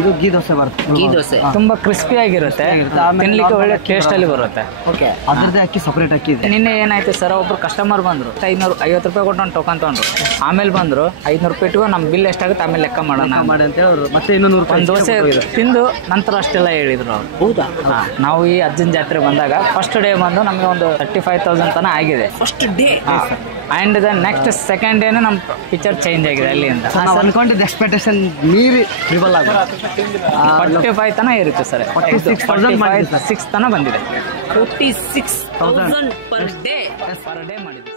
ಇದು ಗೀ ದೋಸೆ ಬರುತ್ತೆ. ಗೀ ದೋಸೆ ತುಂಬಾ ಕ್ರಿಸ್ಪಿ ಆಗಿರುತ್ತೆ, ತಿನ್ಲಿಕ್ಕೆ ಒಳ್ಳೆ ಟೇಸ್ಟ್ ಅಲ್ಲಿ ಬರುತ್ತೆ. ಓಕೆ, ಅದ್ರದ್ದೇ ಅಕ್ಕಿ ಸಪರೇಟ್ ಅಕ್ಕಿ ಇದೆ. ನಿನ್ನೆ ಏನಾಯ್ತು ಸರ್, ಒಬ್ರು ಕಸ್ಟಮರ್ ಬಂದ್ರು, 550 ರೂಪಾಯಿ ಕೊಟ್ಟು ಒಂದು ಟೋಕನ್ ತಗೊಂಡ್ರು. ಆಮೇಲೆ ಬಂದ್ರು 500 ರೂಪಾಯಿ ಇಟ್ಕೊ, ನಮ್ಮ ಬಿಲ್ ಎಷ್ಟಾಗುತ್ತೆ ಆಮೇಲೆ ಲೆಕ್ಕ ಮಾಡೋಣ ಮಾಡಿ ಅಂತ ಹೇಳಿದ್ರು. ಮತ್ತೆ ಇನ್ನೊಂದು ಒಂದು ದೋಸೆ ತಿಂದು ನಂತರ ಅಷ್ಟೆಲ್ಲ ಹೇಳಿದ್ರು ಅವ್ರು. ಹೌದಾ? ನಾವು ಈ ಅಜ್ಜನ ಜಾತ್ರೆ ಬಂದಾಗ ಫಸ್ಟ್ ಡೇ ಬಂದು ನಮಗೆ ಒಂದು 35,000 ತನ ಆಗಿದೆ first day. And next second ಡೇನು ನಮ್ಮ ಪಿಕ್ಚರ್ ಚೇಂಜ್ ಆಗಿದೆ ಅಲ್ಲಿಂದ. ನಾವು ಅನ್ಕೊಂಡಿದ್ದ ಎಕ್ಸ್ಪೆಕ್ಟೇಷನ್ ಮೀರಿ ಟ್ರಿಬಲ್ ಆಗಿದೆ. 45 ತನ ಇರುತ್ತೆ ಸರ್, 46 ತನ ಬಂದಿದೆ. 46,000 ಪರ್ ಡೇ ಮಾಡಿದ್ವಿ.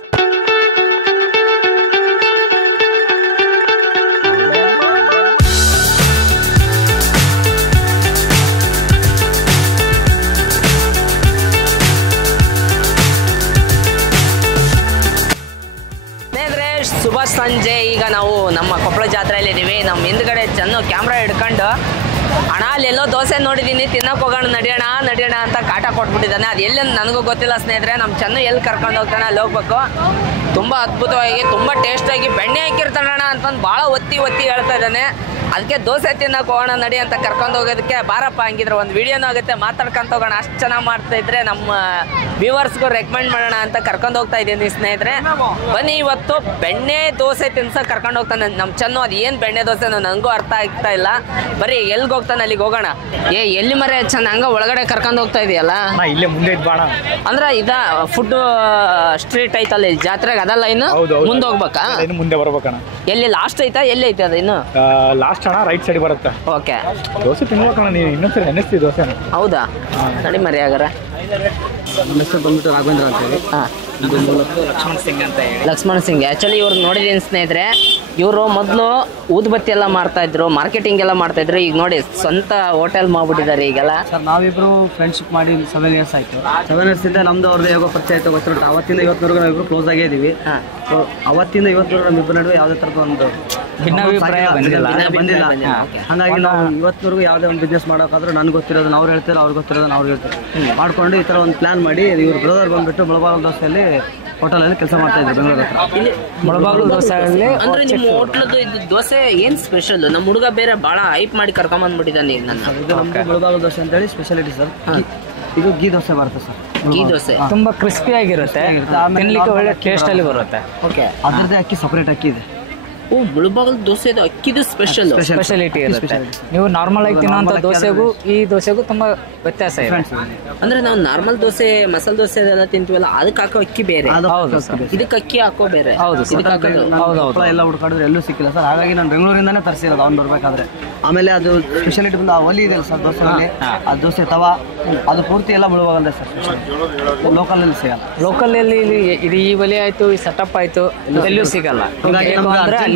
ಶುಭ ಸಂಜೆ. ಈಗ ನಾವು ನಮ್ಮ ಕೊಪ್ಪಳ ಜಾತ್ರೆಯಲ್ಲಿ ಇದ್ದೀವಿ. ನಮ್ಮ ಹಿಂದ್ಗಡೆ ಚೆನ್ನ ಕ್ಯಾಮ್ರಾ ಹಿಡ್ಕೊಂಡು ಅಣ್ಣ ಅಲ್ಲೆಲ್ಲೋ ದೋಸೆ ನೋಡಿದ್ದೀನಿ, ತಿನ್ನಕ್ಕೆ ಹೋಗೋಣ ನಡಿಯೋಣ ಅಂತ ಕಾಟ ಕೊಟ್ಬಿಟ್ಟಿದ್ದಾನೆ. ಅದು ಎಲ್ಲಿ ನನಗೂ ಗೊತ್ತಿಲ್ಲ ಸ್ನೇಹಿತರೆ. ನಮ್ಮ ಚೆನ್ನ ಎಲ್ಲಿ ಕರ್ಕೊಂಡು ಹೋಗ್ತಾನೆ ಅಲ್ಲಿ ಹೋಗ್ಬೇಕು. ತುಂಬ ಅದ್ಭುತವಾಗಿ ತುಂಬ ಟೇಸ್ಟಾಗಿ ಬೆಣ್ಣೆ ಹಾಕಿರ್ತಾನಣ್ಣ ಅಂತಂದು ಭಾಳ ಒತ್ತಿ ಹೇಳ್ತಾ ಇದ್ದಾನೆ. ಅದಕ್ಕೆ ದೋಸೆ ತಿನ್ನಕ್ಕೆ ಹೋಗೋಣ ನಡಿ ಅಂತ ಕರ್ಕೊಂಡು ಹೋಗೋದಕ್ಕೆ ಬಾರಪ್ಪ, ಹಂಗಿದ್ರೆ ಒಂದು ವಿಡಿಯೋನೂ ಆಗುತ್ತೆ, ಮಾತಾಡ್ಕೊಂತ ಹೋಗೋಣ. ಅಷ್ಟು ಚೆನ್ನಾಗಿ ಮಾಡ್ತಾ ಇದ್ರೆ ನಮ್ಮ ವ್ಯೂವರ್ಸ್ಗೂ ರೆಕಮೆಂಡ್ ಮಾಡೋಣ ಅಂತ ಕರ್ಕೊಂಡು ಹೋಗ್ತಾ ಇದ್ದೀನಿ ಸ್ನೇಹಿತರೆ. ಬನ್ನಿ, ಇವತ್ತು ಬೆಣ್ಣೆ ದೋಸೆ ತಿನ್ಸಕ್ಕೆ ಕರ್ಕೊಂಡು ಹೋಗ್ತಾನೆ ನಮ್ಮ ಚೆನ್ನು. ಅದು ಏನು ಬೆಣ್ಣೆ ದೋಸೆ ನನಗೂ ಅರ್ಥ ಆಗ್ತಾ ಇಲ್ಲ. ಬರೀ ಎಲ್ಲಿಗೆ ಹೋಗ್ತಾನೆ ಅಲ್ಲಿಗೆ ಹೋಗೋಣ. ಎಲ್ಲಿ ಮರೆ ಚೆನ್ನ ಹಂಗ ಒಳಗಡೆ ಕರ್ಕೊಂಡು ಹೋಗ್ತಾ ಇದೆಯಲ್ಲ, ಇಲ್ಲೇ ಮುಂದೆ ಬಾಣ ಅಂದ್ರೆ ಫುಡ್ ಸ್ಟ್ರೀಟ್ ಐತಲ್ಲ ಜಾತ್ರೆಗೆ, ಅದಲ್ಲ ಇನ್ನು ಮುಂದೆ ಹೋಗ್ಬೇಕಾ? ಮುಂದೆ ಬರ್ಬೇಕಣ್ಣ. ಎಲ್ಲಿ ಲಾಸ್ಟ್ ಐತಾ? ಎಲ್ಲಿ ಐತೆ ಅದು ಇನ್ನು? ಲಾಸ್ಟ್ ಅಣ್ಣ ರೈಟ್ ಸೈಡ್ ಬರುತ್ತೆ. ಓಕೆ, ದೋಸೆ ತಿನ್ಬೇಕಣ್ಣ. ನೀವು ಇನ್ನೊಂದ್ಸರಿ ನೆನೆಸ್ತೀವಿ ದೋಸೆ. ಹೌದಾ? ನಡಿ ಮರಿ ಹಾಗಾರ. ನಮ್ಮ ಹೆಸರು ಬಂದ್ಬಿಟ್ಟು ರಾಘವೇಂದ್ರ ಅಂತ ಹೇಳಿ. ಲಕ್ಷ್ಮಣ್ ಸಿಂಗ್ ಅಂತ ಹೇಳಿ. ಲಕ್ಷ್ಮಣ್ ಸಿಂಗ್. ಆ್ಯಕ್ಚುಲಿ ಇವ್ರು ನೋಡಿದ್ದೀನಿ ಸ್ನೇಹಿತರೆ. ಇವರು ಮೊದಲು ಊದುಬತ್ತಿ ಎಲ್ಲ ಮಾಡ್ತಾ ಇದ್ರು, ಮಾರ್ಕೆಟಿಂಗ್ ಎಲ್ಲ ಮಾಡ್ತಾ ಇದ್ರು. ಈಗ ನೋಡಿ ಸ್ವಂತ ಹೋಟೆಲ್ ಮಾಡ್ಬಿಟ್ಟಿದ್ದಾರೆ ಈಗೆಲ್ಲ. ಸರ್ ನಾವಿಬ್ರು ಫ್ರೆಂಡ್ಶಿಪ್ ಮಾಡಿ 7 years ಆಯ್ತು. 7 years ಇಂದ ನಮ್ದು ಅವ್ರದ್ದು ಹೇಗೋ ಪರಿಚಯ ಆಯ್ತು ಗೊತ್ತಿರುತ್ತೆ. ಅವತ್ತಿಂದ ಇವತ್ತಿನವರೆಗೂ ನಾವಿಬ್ರು ಕ್ಲೋಸ್ ಆಗೇ ಇದೀವಿ. ಸೊ ಅವತ್ತಿಂದ ಇವತ್ತಿನವರೆಗೂ ನಮ್ಮಿಬ್ಬರ ನಡುವೆ ಯಾವುದೇ ಥರದ ಒಂದು ಭಿನ್ನಾಭಿಪ್ರಾಯ ಬಂದಿಲ್ಲ. ಹಾಗಾಗಿ ನಾವು ಇವತ್ತಿನವರೆಗೂ ಯಾವುದೇ ಒಂದು ಬಿಸ್ನೆಸ್ ಮಾಡೋಕ್ಕಾದ್ರೂ ನನಗೆ ಗೊತ್ತಿರೋದನ್ನ ಅವ್ರು ಹೇಳ್ತಾರೆ, ಅವ್ರಿಗೆ ಗೊತ್ತಿರೋದನ್ನ ಅವ್ರು ಹೇಳ್ತಾರೆ. ಮಾಡ್ಕೊಂಡು ಈ ಥರ ಒಂದು ಪ್ಲಾನ್ ಮಾಡಿ ಇವ್ರ ಬ್ರದರ್ ಬಂದ್ಬಿಟ್ಟು ಮುಳಬಾಗಿಲು ದೋಸೆಯಲ್ಲಿ ಹೋಟೆಲಲ್ಲಿ ಕೆಲಸ ಮಾಡ್ತಾ ಇದ್ರು ಬೆಂಗಳೂರು ಹತ್ರ. ಮುಳಬಾಗಿಲು ದೋಸೆಯಲ್ಲಿ ಅಂದ್ರೆ ನಿಮ್ಮ ಹೋಟ್ಲದ್ದು ಇದು ದೋಸೆ ಏನ್ ಸ್ಪೆಷಲ್? ನಮ್ಮ ಹುಡುಗ ಬೇರೆ ಬಹಳ ಹೈಪ್ ಮಾಡಿ ಕರ್ಕೊಂಬಂದ್ಬಿಟ್ಟಿದ್ದಾನೆ ಈಗ ನನ್ನ. ಇದು ನಮ್ದು ಮುಳಬಾಗಿಲು ದೋಸೆ ಅಂತ ಹೇಳಿ ಸ್ಪೆಷಾಲಿಟಿ ಸರ್. ಇದು ಗೀ ದೋಸೆ ಬರುತ್ತೆ ಸರ್. ಗೀ ದೋಸೆ ತುಂಬಾ ಕ್ರಿಸ್ಪಿ ಆಗಿರುತ್ತೆ, ತಿನ್ಲಿಕ್ಕೆ ಒಳ್ಳೆ ಟೇಸ್ಟ್ ಅಲ್ಲಿ ಬರುತ್ತೆ. ಓಕೆ, ಅದ್ರದ್ದೇ ಅಕ್ಕಿ ಸಪರೇಟ್ ಅಕ್ಕಿ ಇದೆ. ಓ, ಮುಳಬಾಗಿಲು ದೋಸೆ ಅಕ್ಕಿದು ಸ್ಪೆಷಾಲಿಟಿ ಇರುತ್ತೆ. ನೀವು ನಾರ್ಮಲ್ ಆಗಿ ತಿನ್ನುವಂತ ದೋಸೆಗೂ ಈ ದೋಸೆಗೂ ತುಂಬಾ ವ್ಯತ್ಯಾಸ ಇದೆ. ಅಂದ್ರೆ ನಾವು ನಾರ್ಮಲ್ ದೋಸೆ, ಮಸಾಲೆ ದೋಸೆ ಅದೆಲ್ಲ ತಿಂತೀವಲ್ಲ, ಅದಕ್ಕೆ ಹಾಕೋ ಅಕ್ಕಿ ಬೇರೆ, ಇದಕ್ಕೆ ಅಕ್ಕಿ ಹಾಕೋ ಬೇರೆ. ಹೌದು ಎಲ್ಲ ಹುಡ್ಕಾಡಿದ್ರೆ ಎಲ್ಲೂ ಸಿಕ್ಕಿಲ್ಲ ಸರ್. ಹಾಗಾಗಿ ನಾನು ಬೆಂಗಳೂರಿಂದಾನೇ ತರಿಸಿರೋದು ಅವ್ನು ಬರ್ಬೇಕಾದ್ರೆ. ಆಮೇಲೆ ಅದು ಸ್ಪೆಷಾಲಿಟಿ ಬಂದು ಆ ಒಲಿ ಇದೆ ಸರ್ ದೋಸೆಯಲ್ಲಿ, ಆ ದೋಸೆ ತವಾ ಅದು ಪೂರ್ತಿ ಎಲ್ಲ ಮುಳುವಾಗಲ್ಲ ಸರ್. ಲೋಕಲ್ ಅಲ್ಲಿ ಸಿಗಲ್ಲ. ಲೋಕಲ್ ಅಲ್ಲಿ ಇದು ಈ ಒಲೆ ಆಯ್ತು, ಈ ಸೆಟಪ್ ಆಯ್ತು, ಎಲ್ಲೂ ಸಿಗಲ್ಲ.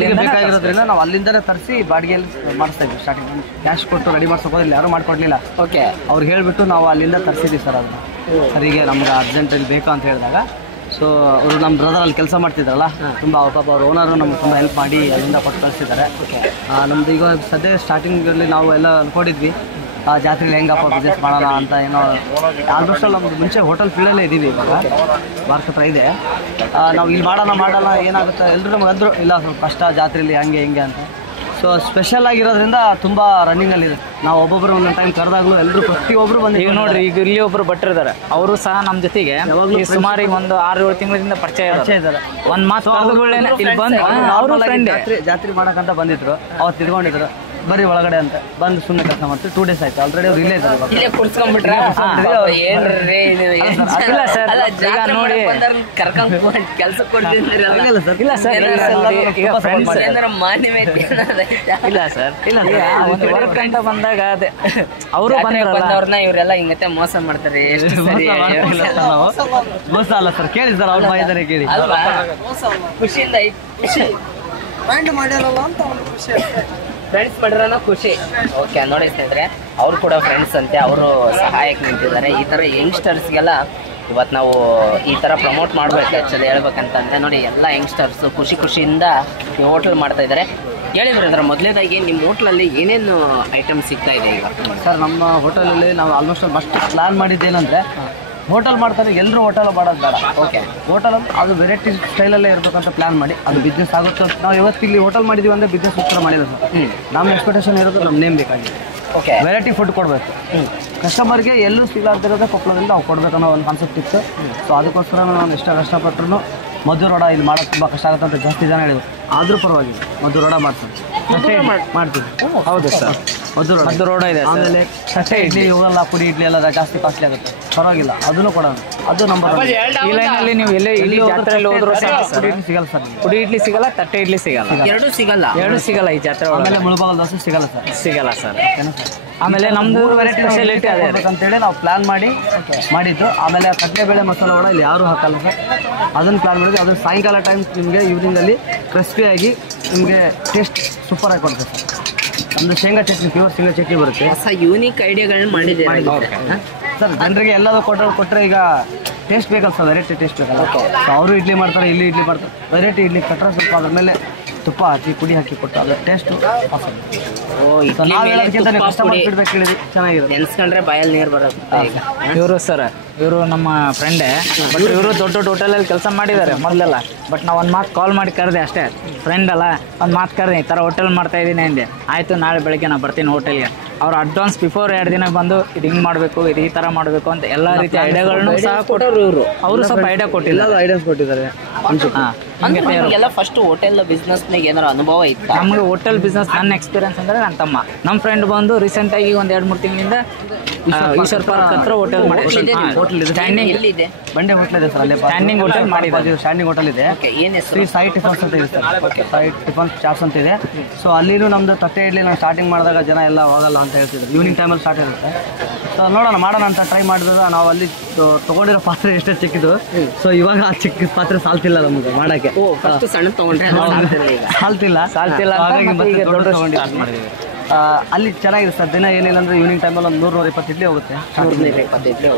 ಬೇಕಾಗಿರೋದ್ರಿಂದ ನಾವು ಅಲ್ಲಿಂದನೇ ತರಿಸಿ ಬಾಡಿಗೆಯಲ್ಲಿ ಮಾಡಿಸ್ತಾ ಇದ್ವಿ. ಸ್ಟಾರ್ಟಿಂಗ್ ಕ್ಯಾಶ್ ಕೊಟ್ಟು ರೆಡಿ ಮಾಡ್ಸೋಕೋದಿಲ್ಲ, ಯಾರು ಮಾಡ್ಕೊಡ್ಲಿಲ್ಲ. ಓಕೆ, ಅವ್ರು ಹೇಳ್ಬಿಟ್ಟು ನಾವು ಅಲ್ಲಿಂದ ತರಿಸಿದ್ವಿ ಸರ್. ಅದನ್ನ ಸರಿಗೆ ನಮ್ಗೆ ಅರ್ಜೆಂಟಲ್ಲಿ ಬೇಕು ಅಂತ ಹೇಳಿದಾಗ, ಸೊ ಅವರು ನಮ್ಮ ಬ್ರದರ್ ಅಲ್ಲಿ ಕೆಲಸ ಮಾಡ್ತಿದ್ರಲ್ಲ, ತುಂಬ ಪಾಪ ಅವ್ರ ಓನರು ನಮ್ಗೆ ತುಂಬ ಹೆಲ್ಪ್ ಮಾಡಿ ಅಲ್ಲಿಂದ ಕೊಟ್ಟು ಕಳಿಸಿದ್ದಾರೆ. ನಮ್ದು ಈಗ ಸದ್ಯ ಸ್ಟಾರ್ಟಿಂಗಲ್ಲಿ ನಾವು ಎಲ್ಲ ಅನ್ಕೊಂಡಿದ್ವಿ ಜಾತ್ರೆಯಲ್ಲಿ ಹೆಂಗಪ್ಪ ಬಿಸ್ನೆಸ್ ಮಾಡೋಣ ಅಂತ. ಏನೋ ಆಲ್ಮೋಸ್ಟ್ ಅಲ್ಲಿ ನಮ್ದು ಮುಂಚೆ ಹೋಟೆಲ್ ಫೀಲ್ಡಲ್ಲೇ ಇದ್ದೀವಿ. ಇವಾಗ ಭಾರತ ಹತ್ರ ಇದೆ. ನಾವು ಇಲ್ಲಿ ಮಾಡೋಣ ಏನಾಗುತ್ತೆ ಎಲ್ಲರೂ ನಮ್ಗೆ ಅಂದರು, ಇಲ್ಲ ಸ್ವಲ್ಪ ಕಷ್ಟ ಜಾತ್ರೆಯಲ್ಲಿ ಹಂಗೆ ಹಿಂಗೆ ಅಂತ. ಸೊ ಸ್ಪೆಷಲ್ ಆಗಿರೋದ್ರಿಂದ ತುಂಬ ರನ್ನಿಂಗಲ್ಲಿದೆ. ನಾವು ಒಬ್ಬೊಬ್ಬರು ಒಂದೊಂದು ಟೈಮ್ ಕರೆದಾಗಲೂ ಎಲ್ಲರೂ ಪ್ರತಿಯೊಬ್ಬರು ಬಂದು ಈಗ ನೋಡ್ರಿ, ಈಗ ಇಲ್ಲಿ ಒಬ್ರು ಭಟ್ರಿದ್ದಾರೆ, ಅವರು ಸಹ ನಮ್ಮ ಜೊತೆಗೆ ಸುಮಾರು ಒಂದು 6-7 ತಿಂಗಳಿಂದ ಪರಿಚಯ ಇದ್ದಾರೆ. ಒಂದು ಮಾತು ಇಲ್ಲಿ ಬಂದು ಜಾತ್ರೆ ಮಾಡೋಕ್ಕಂತ ಬಂದಿದ್ರು, ಅವತ್ತು ತಿಳ್ಕೊಂಡಿದ್ರು ಬರೀ ಒಳಗಡೆ ಅಂತ ಬಂದು ಸುಮ್ಮನೆ ಕೆಲಸ ಮಾಡ್ತೀವಿ. 2 days ಆಯ್ತು ಆಲ್ರೆಡಿ. ಅವ್ರು ಇಲ್ಲೇ ಇದ್ದಾರೆ. ಬಂದಾಗ ಅದೇ ಅವರು ಬಂದವ್ರನ್ನ ಇವರೆಲ್ಲ ಹಿಂಗತ್ತೆ ಮೋಸ ಮಾಡ್ತಾರೆ. ಮೋಸ ಅಲ್ಲ ಸರ್, ಕೇಳಿ ಸರ್ ಅವ್ರ ಬಾಯಿದಾರೆ ಕೇಳಿ. ಖುಷಿಯಿಂದ ಫ್ರೆಂಡ್ಸ್ ಮಾಡಿರೋಣ ಖುಷಿ. ಓಕೆ, ನೋಡಿ ಸ್ನೇಹಿತರೆ, ಅವರು ಕೂಡ ಫ್ರೆಂಡ್ಸ್ ಅಂತೆ, ಅವರು ಸಹಾಯಕ್ಕೆ ನಿಂತಿದ್ದಾರೆ. ಈ ಥರ ಯಂಗ್ಸ್ಟರ್ಸ್ಗೆಲ್ಲ ಇವತ್ತು ನಾವು ಈ ಥರ ಪ್ರಮೋಟ್ ಮಾಡಬೇಕು. ಆ್ಯಕ್ಚುಲಿ ಹೇಳ್ಬೇಕಂತಂದರೆ ನೋಡಿ, ಎಲ್ಲ ಯಂಗ್ಸ್ಟರ್ಸು ಖುಷಿಯಿಂದ ಈ ಹೋಟ್ಲ್ ಮಾಡ್ತಾ ಇದ್ದಾರೆ. ಹೇಳಿದ್ರು ಅದರ ಮೊದಲೇದಾಗಿ ನಿಮ್ಮ ಹೋಟ್ಲಲ್ಲಿ ಏನೇನು ಐಟಮ್ ಸಿಗ್ತಾ ಇದೆ ಈಗ? ಸರ್ ನಮ್ಮ ಹೋಟೆಲಲ್ಲಿ ನಾವು ಆಲ್ಮೋಸ್ಟ್ ಫಸ್ಟ್ ಪ್ಲಾನ್ ಮಾಡಿದ್ದೇನೆಂದರೆ ಹೋಟೆಲ್ ಮಾಡ್ತಾರೆ, ಎಲ್ಲರೂ ಹೋಟೆಲ್ ಮಾಡೋದು ಬೇಡ. ಓಕೆ, ಹೋಟೆಲ್ ಅಂತ ಅದು ವೆರೈಟಿ ಸ್ಟೈಲಲ್ಲೇ ಇರಬೇಕಂತ ಪ್ಲಾನ್ ಮಾಡಿ ಅದು ಬಿಸ್ನೆಸ್ ಆಗುತ್ತೆ. ನಾವು ಇವತ್ತು ಇಲ್ಲಿ ಹೋಟೆಲ್ ಮಾಡಿದ್ದೀವಿ ಅಂದರೆ ಬಿಸ್ನೆಸ್ ಉತ್ತರ ಮಾಡಿಲ್ಲ ಸರ್. ನಮ್ಮ ಎಕ್ಸ್ಪೆಕ್ಟೇಷನ್ ಇರೋದು ನಮ್ಮ ನೇಮ್ ಬೇಕಾಗಿದೆ. ಓಕೆ, ವೆರೈಟಿ ಫುಡ್ ಕೊಡಬೇಕು ಕಸ್ಟಮರ್ಗೆ, ಎಲ್ಲೂ ಸಿಗಲಾರ್ದಿರೋದೇ ಕೊಪ್ಪಳದಿಂದ ನಾವು ಕೊಡಬೇಕನ್ನೋ ಒಂದು ಕಾನ್ಸೆಪ್ಟ್ ಇತ್ತು. ಸೊ ಅದಕ್ಕೋಸ್ಕರ ನಾನು ಎಷ್ಟು ಕಷ್ಟಪಟ್ಟರು ಮಧುರೋಡ ಇಲ್ಲಿ ಮಾಡೋದು ತುಂಬ ಕಷ್ಟ ಆಗುತ್ತೆ ಅಂತ ಜಾಸ್ತಿ ಜನ ಹೇಳಿದ್ರು. ಆದರೂ ಪರವಾಗಿಲ್ಲ ಮಧುರೋಡ ಮಾಡ್ತೀವಿ. ಹೌದು ಸರ್, ಮಧುರೋಡ ಇದೆ. ಆಮೇಲೆ ತಟ್ಟೆ ಇಡ್ಲಿ ಹೋಗಲ್ಲ, ಪುಡಿ ಇಡ್ಲಿ ಎಲ್ಲ ಜಾಸ್ತಿ ಕಾಸ್ಟ್ಲಿ ಆಗುತ್ತೆ, ಪರವಾಗಿಲ್ಲ ಅದನ್ನು ಕೊಡೋಣ. ಅದು ನಂಬರ್ ಈ ಲೈನಲ್ಲಿ ನೀವು ಎಲ್ಲೇ ಇಲ್ಲಿ ಜಾತ್ರೆಯಲ್ಲಿ ಹೋದ್ರು ಪುಡಿ ಇಡ್ಲಿ ಸಿಗಲ್ಲ ಸರ್. ಪುಡಿ ಇಡ್ಲಿ ಸಿಗಲ್ಲ, ತಟ್ಟೆ ಇಡ್ಲಿ ಸಿಗಲ್ಲ, ಎರಡು ಸಿಗಲ್ಲ ಈ ಜಾತ್ರೆ. ಆಮೇಲೆ ಮುಳುಬಾಗಲ್ ದೋಸೆ ಸಿಗಲ್ಲ ಸರ್. ಸಿಗಲ್ಲ ಸರ್. ಆಮೇಲೆ ನಮ್ದು ಸ್ಪೆಷಾಲಿಟಿ ಅದೇ ಅಂತೇಳಿ ನಾವು ಪ್ಲಾನ್ ಮಾಡಿದ್ದು. ಆಮೇಲೆ ಕಡಲೆಬೇಳೆ ಮಸಾಲೆ ವಡ ಇಲ್ಲಿ ಯಾರೂ ಹಾಕಲ್ಲ ಸರ್, ಅದನ್ನು ಪ್ಲಾನ್ ಮಾಡಿದ್ವಿ. ಅದನ್ನು ಸಾಯಂಕಾಲ ಟೈಮ್ ನಿಮಗೆ ಈವ್ನಿಂಗಲ್ಲಿ ಕ್ರಿಸ್ಪಿಯಾಗಿ ನಿಮಗೆ ಟೇಸ್ಟ್ ಸೂಪರಾಗಿ ಕೊಡುತ್ತೆ ಸರ್. ನಮ್ಮದು ಶೇಂಗಾ ಚಟ್ನಿ, ಪ್ಯೂರ್ ಶೇಂಗಾ ಚಟ್ನಿ ಬರುತ್ತೆ. ಹೊಸ ಯೂನಿಕ್ ಐಡಿಯಾಗಳನ್ನ ಮಾಡಿದ್ದೀವಿ ಸರ್. ಜನರಿಗೆ ಎಲ್ಲದೂ ಕೊಟ್ಟರೆ ಈಗ ಟೇಸ್ಟ್ ಬೇಕಲ್ಲ ಸರ್, ವೆರೈಟಿ ಟೇಸ್ಟ್ ಬೇಕಲ್ಲ. ಸೊ ಅವರು ಇಡ್ಲಿ ಮಾಡ್ತಾರೆ, ಇಲ್ಲಿ ಇಡ್ಲಿ ಮಾಡ್ತಾರೆ, ವೆರೈಟಿ ಇಡ್ಲಿ ಕೊಟ್ಟರೆ ಸ್ವಲ್ಪ ಅದ್ರ ಮೇಲೆ ತುಪ್ಪ ಹಾಕಿ ಪುಡಿ ಹಾಕಿ ಕೊಟ್ಟು ಅದ್ರ ಟೇಸ್ಟು ನಾವು ಹೇಳೋದಕ್ಕಿಂತ ಕಸ್ಟಮರ್ ಫೀಡ್ಬ್ಯಾಕ್ ಕೇಳಿದ್ವಿ, ಚೆನ್ನಾಗಿದೆ. ನೆನ್ಸ್ಕೊಂಡ್ರೆ ಬಾಯಲ್ಲಿ ನೀರು ಬರುತ್ತೆ ಈಗ. ಇವರು ಸರ್, ಇವರು ನಮ್ಮ ಫ್ರೆಂಡೇ, ಬಟ್ ಇವರು ದೊಡ್ಡ ದೊಡ್ಡ ಹೋಟೆಲಲ್ಲಿ ಕೆಲಸ ಮಾಡಿದ್ದಾರೆ ಮೊದಲೆಲ್ಲ. ಬಟ್ ನಾವು ಒಂದು ಮಾತು ಕಾಲ್ ಮಾಡಿ ಕರೆದೆ ಅಷ್ಟೇ, ಫ್ರೆಂಡ್ ಅಲ್ಲ, ಒಂದು ಮಾತು ಕರೆದೆ, ಈ ಥರ ಹೋಟೆಲ್ ಮಾಡ್ತಾ ಇದ್ದೀನಿ ಅಂದೆ. ಆಯಿತು, ನಾಳೆ ಬೆಳಗ್ಗೆ ನಾನು ಬರ್ತೀನಿ ಹೋಟೆಲ್ಗೆ. ಅವ್ರು ಅಡ್ವಾನ್ಸ್ ಬಿಫೋರ್ 2 ದಿನ ಬಂದು ಇದು ಹಿಂಗೆ ಮಾಡಬೇಕು, ಇದು ಈ ಥರ ಮಾಡಬೇಕು ಅಂತ ಎಲ್ಲ ರೀತಿಯ ಐಡಿಯಾಗಳನ್ನು ಸಹ ಕೊಟ್ಟರು. ಅವರು ಸ್ವಲ್ಪ ಐಡಿಯಾ ಕೊಟ್ಟಿಲ್ಲ, ಐಡಿಯಾಸ್ ಕೊಟ್ಟಿದ್ದಾರೆ. ಎಲ್ಲ ಫಸ್ಟ್ ಹೋಟೆಲ್ ಬಿಸ್ನೆಸ್ನಾಗ ಏನಾರು ಅನುಭವ ಇತ್ತು? ನಮಗೆ ಹೋಟೆಲ್ ಬಿಸ್ನೆಸ್ ನನ್ನ ಎಕ್ಸ್ಪೀರಿಯನ್ಸ್ ಅಂದರೆ ನನ್ನ ತಮ್ಮ, ನಮ್ಮ ಫ್ರೆಂಡ್ ಬಂದು ರೀಸೆಂಟಾಗಿ ಒಂದು 2-3 ತಿಂಗಳಿಂದ ಈಶ್ವರ್ ಪಾರ್ಕ್ ಹತ್ರ ಹೋಟೆಲ್ ಮಾಡಿ ಎಲ್ಲಿದೆ? ಬಂಡೆ ಹೋಟೆಲ್ ಇದೆ ಸರ್, ಅಲ್ಲೇ ಸ್ಟ್ಯಾಂಡಿಂಗ್ ಹೋಟೆಲ್ ಮಾಡಿದ್ದೀವಿ. ಸ್ಟ್ಯಾಂಡಿಂಗ್ ಹೋಟೆಲ್ ಇದೆ. ಏನು ಹೆಸರು? ಸಾಯಿ ಟಿಫನ್ಸ್ ಅಂತ ಇದೆ ಸರ್. ಸಾಯಿ ಟಿಫನ್ ಚಾಟ್ಸ್ ಅಂತ ಇದೆ. ಸೊ ಅಲ್ಲಿನೂ ನಮ್ಮದು ತಟ್ಟೆ ಇಡ್ಲಿ ನಾವು ಸ್ಟಾರ್ಟಿಂಗ್ ಮಾಡಿದಾಗ ಜನ ಎಲ್ಲ ಹೋಗಲ್ಲ ಅಂತ ಹೇಳ್ತಿದ್ರು. ಈವ್ನಿಂಗ್ ಟೈಮಲ್ಲಿ ಸ್ಟಾರ್ಟ್ ಇರುತ್ತೆ. ಸೊ ನೋಡೋಣ, ಮಾಡೋಣ ಅಂತ ಟ್ರೈ ಮಾಡಿದಾಗ ನಾವು ಅಲ್ಲಿ ತೊಗೊಂಡಿರೋ ಪಾತ್ರೆ ಎಷ್ಟೇ ಚಿಕ್ಕಿದ್ದು. ಸೊ ಇವಾಗ ಆ ಚಿಕ್ಕ ಪಾತ್ರೆ ಸಾಲ್ತಿಲ್ಲ ನಮಗೆ ಮಾಡೋಕ್ಕೆ. ಸಣ್ಣ ತೊಗೊಂಡ್ರೆ ಸಾಲ್ತಿಲ್ಲ ಅಲ್ಲಿ ಚೆನ್ನಾಗಿದೆ ಸರ್. ದಿನ ಏನಿಲ್ಲ ಅಂದ್ರೆ ಈವ್ನಿಂಗ್ ಟೈಮಲ್ಲಿ ಒಂದು 100-120 ಇಡ್ಲಿ ಹೋಗುತ್ತೆ. 120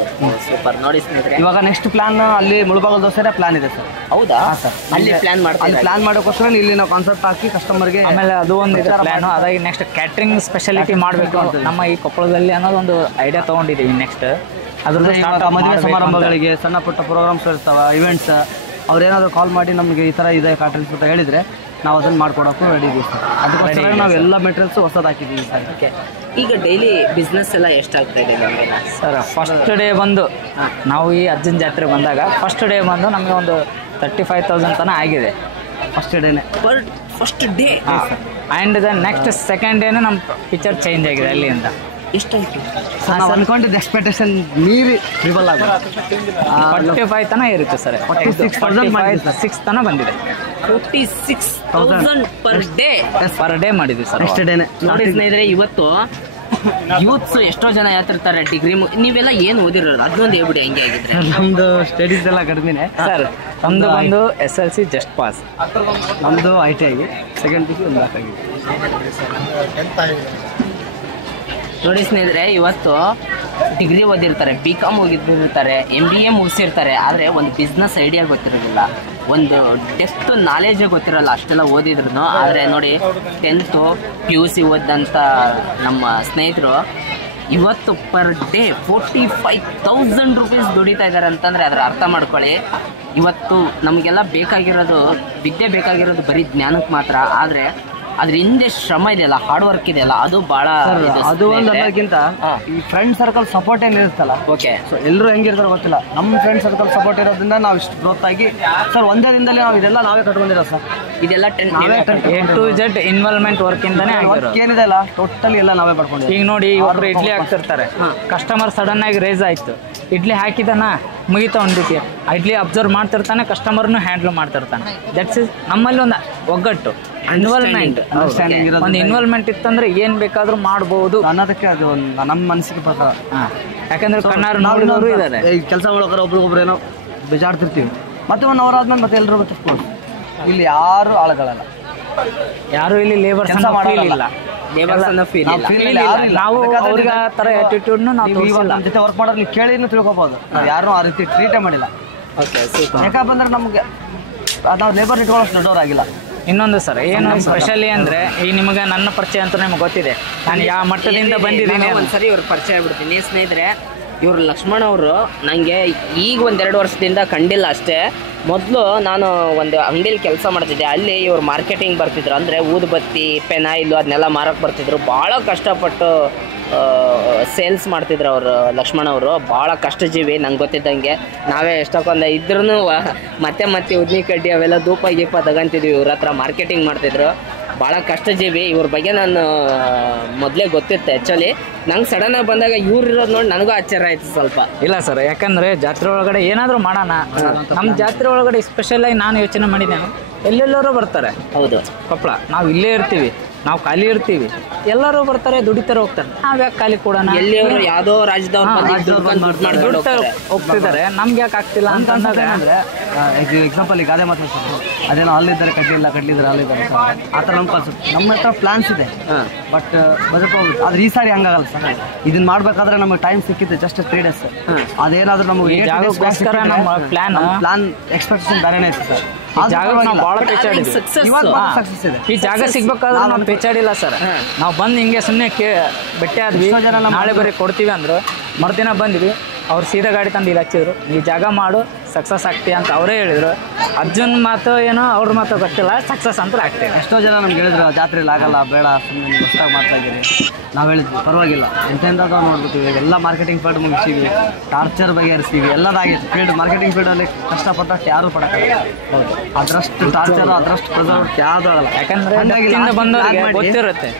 ಸೂಪರ್. ನೋಡಿ ಸ್ನೇಹಿತರೆ, ಇವಾಗ ನೆಕ್ಸ್ಟ್ ಪ್ಲಾನ್ ಅಲ್ಲಿ ಮುಳುಬಾಗಲ್ ದೋಸೆ ಪ್ಲಾನ್ ಇದೆ ಸರ್. ಹೌದಾ? ಸರ್, ಅಲ್ಲಿ ಪ್ಲಾನ್ ಮಾಡ್ತೀವಿ. ಅಲ್ಲಿ ಪ್ಲಾನ್ ಮಾಡೋಕ್ಕೋಸ್ಕರ ಇಲ್ಲಿ ನಾವು ಕಾನ್ಸೆಪ್ಟ್ ಹಾಕಿ ಕಸ್ಟಮರ್ಗೆ. ಆಮೇಲೆ ಅದು ಒಂದು ಪ್ಲಾನು, ಅದಾಗಿ ನೆಕ್ಸ್ಟ್ ಕ್ಯಾಟ್ರಿಂಗ್ ಸ್ಪೆಷಾಲಿಟಿ ಮಾಡಬೇಕು ಅಂತ ನಮ್ಮ ಈ ಕೊಪ್ಪಳದಲ್ಲಿ ಅನ್ನೋದೊಂದು ಐಡಿಯಾ ತೊಗೊಂಡಿದ್ದೀವಿ. ನೆಕ್ಸ್ಟ್ ಅದ್ರದ್ದು ಮದುವೆ ಸಮಾರಂಭಗಳಿಗೆ ಸಣ್ಣ ಪುಟ್ಟ ಪ್ರೋಗ್ರಾಮ್ಸ್ ಇರ್ತಾವೆ, ಇವೆಂಟ್ಸ್, ಅವ್ರೇನಾದರೂ ಕಾಲ್ ಮಾಡಿ ನಮಗೆ ಈ ಥರ ಇದೆ ಕ್ಯಾಟ್ರಿಂಗ್ಸ್ ಅಂತ ಹೇಳಿದರೆ ನಾವು ಅದನ್ನು ಮಾಡ್ಕೊಡೋಕ್ಕೂ ರೆಡಿ ಇದೀವಿ ಸರ್. ಅದಕ್ಕೋಸ್ಕರ ನಾವು ಎಲ್ಲ ಮೆಟೀರಿಯಲ್ಸು ಹೊಸದು ಹಾಕಿದ್ದೀವಿ ಸರ್. ಓಕೆ, ಈಗ ಡೈಲಿ ಬಿಸ್ನೆಸ್ ಎಲ್ಲ ಎಷ್ಟಾಗ್ತಾ ಇದೆ ನಮಗೆ ಸರ್? ಫಸ್ಟ್ ಡೇ ಬಂದು ನಾವು ಈ ಅಜ್ಜನ ಜಾತ್ರೆ ಬಂದಾಗ ಫಸ್ಟ್ ಡೇ ಬಂದು ನಮಗೆ ಒಂದು 35,000 ತನಕ ಆಗಿದೆ ಫಸ್ಟ್ ಡೇನೆ. First day. And then next second ಡೇನೇ ನಮ್ಮ ಪಿಕ್ಚರ್ ಚೇಂಜ್ ಆಗಿದೆ ಅಲ್ಲಿಂದ. ಎಷ್ಟಾಯ್ತು ಸರ್? ನಾವು ಅನ್ಕೊಂಡಿದ್ದು ಎಕ್ಸ್ಪೆಕ್ಟೇಷನ್ ಮೀರಿ ಟ್ರಿಬಲ್ ಆಗ 45 ತನಕ ಇರುತ್ತೆ ಸರ್. 46 ತನಕ ಬಂದಿದೆ. 46,000 ಪರ್ ಡೇ ಮಾಡಿದ್ವಿ ಸರ್. ನೆಕ್ಸ್ಟ್ ಡೇನೆ. ನೋಡಿ ಸ್ನೇಹಿತರೆ, ಇವತ್ತು ಯೂತ್ಸ್ ಎಷ್ಟೋ ಜನ ಯಾತಿರ್ತಾರೆ, ಡಿಗ್ರಿ ನೀವೆಲ್ಲ ಏನು ಓದಿರೋದು ಅದನ್ನೊಂದು ಹೇಳ್ಬಿಡಿ ಹೆಂಗೆ ಆಗಿದ್ರೆ. ನಮ್ಮದು ಸ್ಟಡೀಸ್ ಎಲ್ಲ ಕಡಿಮೆನೆ ಸರ್. ನಮ್ಮದು ಬಂದು SLC ಜಸ್ಟ್ ಪಾಸ್, ನಮ್ಮದು ITI ಆಗಿ ಸೆಕೆಂಡ್ PU ಒಂದು ಆಗಿದೆ. ನೋಡಿ ಸ್ನೇಹಿತರೆ, ಇವತ್ತು ಡಿಗ್ರಿ ಓದಿರ್ತಾರೆ, BCom ಓದಿರ್ತಾರೆ, MBA ಮುಗಿಸಿರ್ತಾರೆ, ಆದರೆ ಒಂದು ಬಿಸ್ನೆಸ್ ಐಡಿಯಾ ಗೊತ್ತಿರೋದಿಲ್ಲ, ಒಂದು ಡೆಪ್ತ್ ನಾಲೆಜೇ ಗೊತ್ತಿರಲ್ಲ ಅಷ್ಟೆಲ್ಲ ಓದಿದ್ರು. ಆದರೆ ನೋಡಿ 10th PUC ಓದಂಥ ನಮ್ಮ ಸ್ನೇಹಿತರು ಇವತ್ತು ಪರ್ ಡೇ 45,000 ರೂಪೀಸ್ ದುಡಿತಾ ಇದ್ದಾರೆ ಅಂತಂದರೆ ಅದರ ಅರ್ಥ ಮಾಡ್ಕೊಳ್ಳಿ. ಇವತ್ತು ನಮಗೆಲ್ಲ ಬೇಕಾಗಿರೋದು ವಿದ್ಯೆ ಬೇಕಾಗಿರೋದು ಬರೀ ಜ್ಞಾನಕ್ಕೆ ಮಾತ್ರ, ಆದರೆ ಅದ್ರ ಹಿಂದೆ ಶ್ರಮ ಇದೆಯಲ್ಲ, ಹಾರ್ಡ್ ವರ್ಕ್ ಇದೆಯಲ್ಲ, ಅದು ಬಹಳ. ಅದು ಒಂದು ಅನ್ನೋದಕ್ಕಿಂತ ಈ ಫ್ರೆಂಡ್ ಸರ್ಕಲ್ ಸಪೋರ್ಟ್ ಏನಿರುತ್ತಲ್ಲ. ಓಕೆ, ಸೊ ಎಲ್ಲರೂ ಹೆಂಗಿರ್ತಾರೋ ಗೊತ್ತಿಲ್ಲ, ನಮ್ಮ ಫ್ರೆಂಡ್ ಸರ್ಕಲ್ ಸಪೋರ್ಟ್ ಇರೋದ್ರಿಂದ ನಾವು ಇಷ್ಟು ಗ್ರೋತ್ ಆಗಿ ಸರ್ ಒಂದೇ ದಿನದಲ್ಲಿ ನಾವು ಇದೆಲ್ಲ ನಾವೇ ಕಟ್ಕೊಂಡಿರೋ ಸರ್. ಇದೆಲ್ಲ A to Z involvement work ಇಂದಾನೆ ಆಗಿರೋದು. ಏನಿದೆ ಅಲ್ಲ ಟೋಟಲಿ ಎಲ್ಲ ನಾವೇ ಪಡ್ಕೊಂಡಿದ್ದೀವಿ. ಈಗ ನೋಡಿ, ಒಬ್ರು ಇಡ್ಲಿ ಹಾಕ್ತಿರ್ತಾರೆ, ಕಸ್ಟಮರ್ ಸಡನ್ ಆಗಿ ರೇಸ್ ಆಯ್ತು, ಇಡ್ಲಿ ಹಾಕಿದಾನ ಮುಗಿತಾ ಒಂದು ರೀತಿ ಇಡ್ಲಿ ಅಬ್ಸರ್ವ್ ಮಾಡ್ತಿರ್ತಾನೆ, ಕಸ್ಟಮರ್ನು ಹ್ಯಾಂಡಲ್ ಮಾಡ್ತಿರ್ತಾನೆ. ದಟ್ಸ್ ಇಸ್ ನಮ್ಮಲ್ಲಿ ಒಂದು ಒಗ್ಗಟ್ಟು, ಇನ್ವಾಲ್ವ್ಮೆಂಟ್. ಒಂದು ಇನ್ವಾಲ್ವ್ಮೆಂಟ್ ಇತ್ತಂದ್ರೆ ಏನ್ ಬೇಕಾದ್ರೂ ಮಾಡ್ಬೋದು ಅನ್ನೋದಕ್ಕೆ ಅದು ನಮ್ಮ ಮನಸ್ಸಿಗೆ ಪ್ರಕಾರ. ಯಾಕಂದ್ರೆ ಕಣ್ಣಾರು ನೋಡಿದವರು ಇದ್ದಾರೆ. ಈ ಕೆಲಸ ಮಾಡೋಕ್ರೆ ಒಬ್ರಿಗೊಬ್ರು ಏನೋ ಬೇಜಾಡ್ತಿರ್ತೀವಿ, ಮತ್ತೆ 1 ಅವರ್ ಆದ್ಮೇಲೆ ಮತ್ತೆ ಎಲ್ಲರೂ ಗೊತ್ತಿರ್ಬೋದು. ಇಲ್ಲಿ ಯಾರು ಆಳುಗಳಲ್ಲ, ಯಾರು ಇಲ್ಲಿ ಲೇಬರ್ಸ್ ಇಲ್ಲ, ನಾವು ಅವ್ರಿಗೆ ಆ ಥರ ಆಟಿಟ್ಯೂಡ್ನು ನಾವು ನಮ್ಮ ಜೊತೆ ವರ್ಕ್ ಮಾಡೋದು ನೀವು ಕೇಳಿನೂ ತಿಳ್ಕೊಬೋದು. ನಾವು ಯಾರು ಆ ರೀತಿ ಟ್ರೀಟೇ ಮಾಡಿಲ್ಲ. ಯಾಕಂದ್ರೆ ಬಂದ್ರೆ ನಮಗೆ ನಾವು ಲೇಬರ್ ಇಟ್ಕೊಳ್ಳೋಷ್ಟು ದೊಡ್ಡವರಾಗಿಲ್ಲ. ಇನ್ನೊಂದು ಸರ್ ಏನು ಸ್ಪೆಷಲಿ ಅಂದರೆ, ಈ ನಿಮಗೆ ನನ್ನ ಪರಿಚಯ ಅಂತ ನಿಮ್ಗೆ ಗೊತ್ತಿದೆ, ನಾನು ಯಾವ ಮಟ್ಟದಿಂದ ಬಂದಿದ್ದೀನಿ. ಒಂದ್ಸರಿ ಇವ್ರಿಗೆ ಪರಿಚಯ ಆಗ್ಬಿಡ್ತೀನಿ ಸ್ನೇಹಿತರೆ. ಇವರು ಲಕ್ಷ್ಮಣ್ ಅವರು ನನಗೆ ಈಗ 1-2 ವರ್ಷದಿಂದ ಕಂಡಿಲ್ಲ ಅಷ್ಟೇ. ಮೊದಲು ನಾನು ಒಂದು ಅಂಗಡಿಯಲ್ಲಿ ಕೆಲಸ ಮಾಡ್ತಿದ್ದೆ. ಅಲ್ಲಿ ಇವರು ಮಾರ್ಕೆಟಿಂಗ್ ಬರ್ತಿದ್ರು, ಅಂದರೆ ಊದುಬತ್ತಿ, ಪೆನಾಯಿಲು ಅದನ್ನೆಲ್ಲ ಮಾರಕ್ಕೆ ಬರ್ತಿದ್ರು. ಭಾಳ ಕಷ್ಟಪಟ್ಟು ಸೇಲ್ಸ್ ಮಾಡ್ತಿದ್ರು ಅವರು. ಲಕ್ಷ್ಮಣ್ ಅವರು ಭಾಳ ಕಷ್ಟಜೀವಿ. ನಂಗೆ ಗೊತ್ತಿದ್ದಂಗೆ ನಾವೇ ಎಷ್ಟೊಂದು ಇದ್ರೂ ಮತ್ತೆ ಉದ್ನಿ ಕಡ್ಡಿ ಅವೆಲ್ಲ ಧೂಪ ಗೀಪ ತಗೊಂತಿದ್ವಿ. ಇವ್ರ ಹತ್ರ ಮಾರ್ಕೆಟಿಂಗ್ ಮಾಡ್ತಿದ್ರು. ಭಾಳ ಕಷ್ಟಜೀವಿ. ಇವ್ರ ಬಗ್ಗೆ ನಾನು ಮೊದಲೇ ಗೊತ್ತಿತ್ತು. ಆ್ಯಕ್ಚುಲಿ ನಂಗೆ ಸಡನ್ನಾಗಿ ಬಂದಾಗ ಇವ್ರು ಇರೋದು ನೋಡಿ ನನಗೂ ಆಶ್ಚರ್ಯ ಆಯಿತು ಸ್ವಲ್ಪ. ಇಲ್ಲ ಸರ್, ಯಾಕಂದರೆ ಜಾತ್ರೆ ಒಳಗಡೆ ಏನಾದರೂ ಮಾಡೋಣ. ನಮ್ಮ ಜಾತ್ರೆ ಒಳಗಡೆ ಸ್ಪೆಷಲಾಗಿ ನಾನು ಯೋಚನೆ ಮಾಡಿದ್ದೇನೆ, ಎಲ್ಲೆಲ್ಲರೂ ಬರ್ತಾರೆ. ಹೌದು, ಕೊಪ್ಪಳ ನಾವು ಇಲ್ಲೇ ಇರ್ತೀವಿ, ನಾವು ಖಾಲಿ ಇರ್ತೀವಿ, ಎಲ್ಲರೂ ಬರ್ತಾರೆ, ದುಡಿತಾರೆ, ಹೋಗ್ತಾರೆ. ನಾವ್ ಯಾಕೆ ಖಾಲಿ ಕೊಡೋಣ? ಎಲ್ಲಿಯವರು ಯಾವುದೋ ರಾಜ್ಯದವ್ರು ಹೋಗ್ತಿದ್ದಾರೆ, ನಮ್ಗೆ ಯಾಕೆ ಆಗ್ತಿಲ್ಲ ಅಂತ ಅನ್ನೋದೇ. ಅಂದರೆ ಎಕ್ಸಾಂಪಲ್ ಈಗ ಅದೇ ಮಾತ್ರ ಸರ್, ಅದೇನೋ ಅಲ್ಲಿದ್ದಾರೆ ಕಡ್ಲಿದ್ರೆ ಅಲ್ಲಿದ್ದಾರೆ ಸರ್, ಆ ಥರ ನಮ್ಮ ಕಾನ್ಸೆಪ್ಟ್. ನಮ್ಮ ಹತ್ರ ಪ್ಲಾನ್ಸ್ ಇದೆ, ಬಟ್ ಬಜೆಟ್ ಹೋಗುತ್ತೆ. ಆದ್ರೆ ಈ ಸಾರಿ ಹಂಗಾಗಲ್ಲ ಸರ್. ಇದನ್ನ ಮಾಡ್ಬೇಕಾದ್ರೆ ನಮಗೆ ಟೈಮ್ ಸಿಕ್ಕಿತ್ತು ಜಸ್ಟ್ 3 days. ಅದೇನಾದ್ರೂ ನಮಗೆ ಪ್ಲಾನ್ ಎಕ್ಸ್ಪೆಕ್ಟೇಷನ್ ಬೇರೆನೇ ಇತ್ತು ಸರ್. ನಾವು ಭಾಳ ಪೇಚಾಡಿದ್ವಿ. ಸಕ್ಸಸ್ ಇದೆ. ಈ ಜಾಗ ಸಿಗ್ಬೇಕಾದ್ರೆ ನಾವು ಪೇಚಾಡಿಲ್ಲ ಸರ್. ನಾವು ಬಂದು ಹಿಂಗೆ ಸುಮ್ಮನೆ ಭೇಟಿ ಆದ್ವಿ. ನಾಳೆ ಬರೀ ಕೊಡ್ತೀವಿ ಅಂದ್ರು. ಮರುದಿನ ಬಂದ್ವಿ, ಅವ್ರು ಸೀದಾ ಗಾಡಿ ತಂದು ಇಲ್ಲಿ ಹಚ್ಚಿದ್ರು, ಈ ಜಾಗ ಮಾಡು ಸಕ್ಸಸ್ ಆಗ್ತೀಯ ಅಂತ ಅವರೇ ಹೇಳಿದ್ರು. ಅರ್ಜುನ್ ಮಾತು ಏನೋ ಅವ್ರ ಮಾತು ಗೊತ್ತಿಲ್ಲ, ಸಕ್ಸಸ್ ಅಂತ ಆಗ್ತೀವಿ. ಎಷ್ಟೋ ಜನ ನಮ್ಗೆ ಹೇಳಿದ್ರು ಜಾತ್ರೆಯಲ್ಲಿ ಆಗಲ್ಲ, ಬೇಡ, ಸುಮ್ಮನೆ ಹೊಸ್ದಾಗಿ ಮಾಡ್ತಾ ಇದ್ದೀರಿ. ನಾವು ಹೇಳಿದ್ವಿ ಪರವಾಗಿಲ್ಲ, ಎಂತೆಂಥದ್ದು ನೋಡ್ಬಿಡ್ತೀವಿ, ಎಲ್ಲ ಮಾರ್ಕೆಟಿಂಗ್ ಫೀಲ್ಡ್ ಮುಗಿಸ್ತೀವಿ, ಟಾರ್ಚರ್ ಬಗೆಹರಿಸ್ತೀವಿ, ಎಲ್ಲದಾಗಿತ್ತು. ಫೀಲ್ಡ್ ಮಾರ್ಕೆಟಿಂಗ್ ಫೀಲ್ಡಲ್ಲಿ ಕಷ್ಟಪಟ್ಟಷ್ಟು ಯಾರೂ ಪಡೋಕ್ಕಾಗಲ್ಲ. ಅದರಷ್ಟು ಟಾರ್ಚರ್, ಅದರಷ್ಟು ಪ್ರೆಸರ್ ಯಾವುದು ಆಗಲ್ಲ. ಯಾಕಂದ್ರೆ ಬಂದವರಿಗೆ ಗೊತ್ತಿರುತ್ತೆ.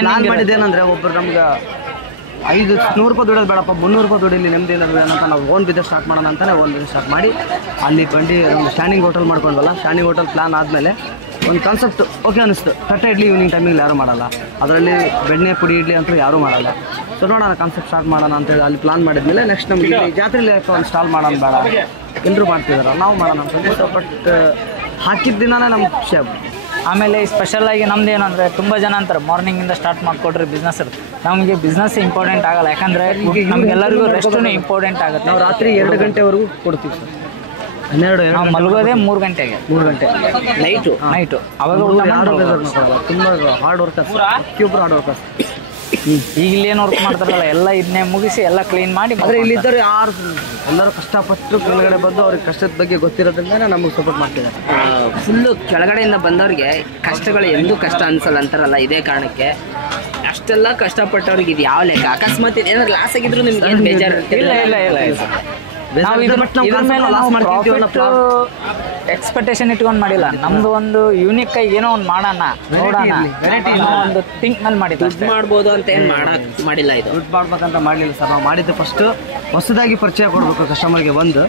ಪ್ಲಾನ್ ಮಾಡಿದ್ದೇನೆಂದ್ರೆ ಒಬ್ಬರು ನಮ್ಗೆ 500 ರೂಪಾಯಿ ದುಡಿಯೋದು ಬೇಡಪ್ಪ, 300 ರೂಪಾಯಿ ದುಡಿಲಿ, ನೆಮ್ಮದಿಯಿಂದ ದುಡಿಯೋಣ ಅಂತ ನಾವು ಓನ್ ಬಿಸ್ನೆಸ್ ಸ್ಟಾರ್ಟ್ ಮಾಡೋಣ ಅಂತಲೇ ಓನ್ ಬಿಸ್ನೆಸ್ ಸ್ಟಾರ್ಟ್ ಮಾಡಿ ಅಲ್ಲಿ ಒಂದು ಸ್ಟ್ಯಾಂಡಿಂಗ್ ಹೋಟೆಲ್ ಮಾಡ್ಕೊಂಡ್ವಲ್ಲ. ಸ್ಟ್ಯಾಂಡಿಂಗ್ ಹೋಟೆಲ್ ಪ್ಲಾನ್ ಆದಮೇಲೆ ಒಂದು ಕಾನ್ಸೆಪ್ಟ್ ಓಕೆ ಅನ್ನಿಸ್ತು. ತಟ್ಟೆ ಇಡ್ಲಿ ಈವ್ನಿಂಗ್ ಟೈಮಿಗೆ ಯಾರೂ ಮಾಡಲ್ಲ, ಅದರಲ್ಲಿ ಬೆಣ್ಣೆ ಪುಡಿ ಇಡ್ಲಿ ಅಂತೂ ಯಾರೂ ಮಾಡಲ್ಲ. ಸೊ ನೋಡೋಣ ಕಾನ್ಸೆಪ್ಟ್ ಸ್ಟಾರ್ಟ್ ಮಾಡೋಣ ಅಂತೇಳಿ ಅಲ್ಲಿ ಪ್ಲಾನ್ ಮಾಡಿದ್ಮೇಲೆ ನೆಕ್ಸ್ಟ್ ನಮಗೆ ಜಾತ್ರೆಯಲ್ಲಿ ಒಂದು ಸ್ಟಾಲ್ ಮಾಡೋಣ ಬೇಡ, ಎಲ್ಲರೂ ಮಾಡ್ತಿದಾರ, ನಾವು ಮಾಡೋಣ ಅಂತಂದ್ರೆ. ಸೊ ಬಟ್ ಹಾಕಿದ ದಿನನೇ ನಮ್ಗೆ ಖುಷಿ ಆಗ್ಬಿಟ್ಟು. ಆಮೇಲೆ ಸ್ಪೆಷಲಾಗಿ ನಮ್ದು ಏನಂದರೆ ತುಂಬ ಜನ ಅಂತಾರೆ ಮಾರ್ನಿಂಗಿಂದ ಸ್ಟಾರ್ಟ್ ಮಾಡಿಕೊಟ್ರೆ ಬಿಸ್ನೆಸ್ ಇರುತ್ತೆ. ನಮಗೆ ಬಿಸ್ನೆಸ್ ಇಂಪಾರ್ಟೆಂಟ್ ಆಗಲ್ಲ, ಯಾಕಂದರೆ ನಮಗೆಲ್ಲರಿಗೂ ರೆಸ್ಟೂ ಇಂಪಾರ್ಟೆಂಟ್ ಆಗುತ್ತೆ. ನಾವು ರಾತ್ರಿ 2 ಗಂಟೆವರೆಗೂ ಕೊಡ್ತೀವಿ ಸರ್. 12 ನಾವು ಮಲಗೋದೇ 3 ಗಂಟೆಗೆ. 3 ಗಂಟೆ ನೈಟು ಅವಾಗ ತುಂಬ ಹಾರ್ಡ್ ವರ್ಕರ್ಸ್, ಪ್ರತಿಯೊಬ್ಬರು ಹಾರ್ಡ್ ವರ್ಕರ್ಸ್. ಈಗ ಇಲ್ಲೇನು ವರ್ಕ್ ಮಾಡ್ತಾರಲ್ಲ ಎಲ್ಲ ಇದನ್ನೇ ಮುಗಿಸಿ ಎಲ್ಲ ಕ್ಲೀನ್ ಮಾಡಿ. ಆದರೆ ಇಲ್ಲಿದ್ದರು ಯಾರು ಎಲ್ಲರೂ ಕಷ್ಟಪಟ್ಟು ಕೆಳಗಡೆ ಬಂದು ಅವ್ರಿಗೆ ಕಷ್ಟದ ಬಗ್ಗೆ ಗೊತ್ತಿರೋದ್ರಿಂದ ನಮಗೆ ಸಪೋರ್ಟ್ ಮಾಡ್ತಿದ್ದಾರೆ. ಫುಲ್ಲು ಕೆಳಗಡೆಯಿಂದ ಬಂದವ್ರಿಗೆ ಕಷ್ಟಗಳು ಎಂದೂ ಕಷ್ಟ ಅನ್ಸಲ್ಲ ಅಂತಾರಲ್ಲ, ಇದೇ ಕಾರಣಕ್ಕೆ ಅಷ್ಟೆಲ್ಲ ಕಷ್ಟಪಟ್ಟವ್ರಿಗೆ ಇದು ಯಾವ ಲೆಕ್ಕ? ಅಕಸ್ಮಾತ್ ಏನಾದ್ರು ಲಾಸ್ ಆಗಿದ್ರು ನಿಮ್ಗೆ ಏನು ಬೇಜಾರು? ಇಲ್ಲ ಎಕ್ಸ್ಪೆಕ್ಟೇಷನ್ ಇಟ್ಕೊಂಡು ಮಾಡಿಲ್ಲ. ನಮ್ದು ಒಂದು ಯೂನಿಕ್ ಆಗಿ ಏನೋ ಒಂದು ಮಾಡೋಣ, ನೋಡೋಣ, ಒಂದು ಥಿಂಕ್ ಮೇಲೆ ಮಾಡಿದ್ದು. ದುಡ್ಡು ಮಾಡ್ಬೋದು ಅಂತ ಏನು ಮಾಡಿಲ್ಲ. ಇದು ದುಡ್ಡು ಮಾಡ್ಬೇಕಂತ ಮಾಡಲಿಲ್ಲ ಸರ್. ನಾವು ಮಾಡಿದ್ದು ಫಸ್ಟ್ ಹೊಸದಾಗಿ ಪರಿಚಯ ಕೊಡಬೇಕು ಕಸ್ಟಮರ್ಗೆ. ಒಂದು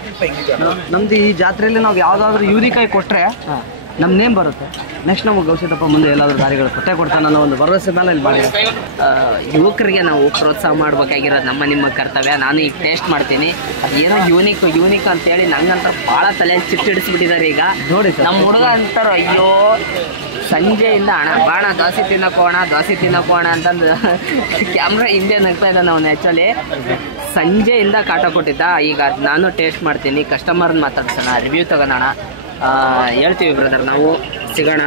ನಮ್ದು ಈ ಜಾತ್ರೆಯಲ್ಲಿ ನಾವು ಯಾವುದಾದ್ರೂ ಯೂನಿಕ್ ಆಗಿ ಕೊಟ್ಟರೆ ನಮ್ಮ ನೇಮ್ ಬರುತ್ತೆ. ನೆಕ್ಸ್ಟ್ ನಮಗೆ ಗೌಸಿದಪ್ಪ ಮುಂದೆ ಎಲ್ಲಾದರೂ ದಾರಿಗಳು ಕೊಡ್ತಾನೆ ಅನ್ನೋ ಒಂದು ಭರವಸೆ ಮೇಲೆ ಇಲ್ಲಿ ಮಾಡಿ. ಯುವಕರಿಗೆ ನಾವು ಪ್ರೋತ್ಸಾಹ ಮಾಡ್ಬೇಕಾಗಿರೋದು ನಿಮ್ಮ ಕರ್ತವ್ಯ. ನಾನು ಈಗ ಟೇಸ್ಟ್ ಮಾಡ್ತೀನಿ, ಅದೇನೋ ಯೂನಿಕ್ ಅಂತೇಳಿ ನಂಗಂತ ಭಾಳ ತಲೆಯಲ್ಲಿ ಚಿಟ್ಟಿಡಿಸ್ಬಿಟ್ಟಿದ್ದಾರೆ. ಈಗ ನೋಡಿ ನಮ್ಮ ಹುಡುಗ ಅಂತಾರೋ, ಅಯ್ಯೋ ಸಂಜೆಯಿಂದ ಬಾಣ ದೋಸೆ ತಿನ್ನಕೋಣ ಅಂತಂದು ಕ್ಯಾಮ್ರಾ ಹಿಂದೆ ನಗ್ತಾ ಇದ್ದಾನೆ ಅವನು. ಆ್ಯಕ್ಚುಲಿ ಸಂಜೆಯಿಂದ ಕಾಟ ಕೊಟ್ಟಿದ್ದ. ಈಗ ನಾನು ಟೇಸ್ಟ್ ಮಾಡ್ತೀನಿ, ಕಸ್ಟಮರ್ನ ಮಾತಾಡ್ಸೋಣ, ರಿವ್ಯೂ ತಗೋಣ. ಹೇಳ್ತೀವಿ ಬ್ರದರ್, ನಾವು ಸಿಗೋಣ,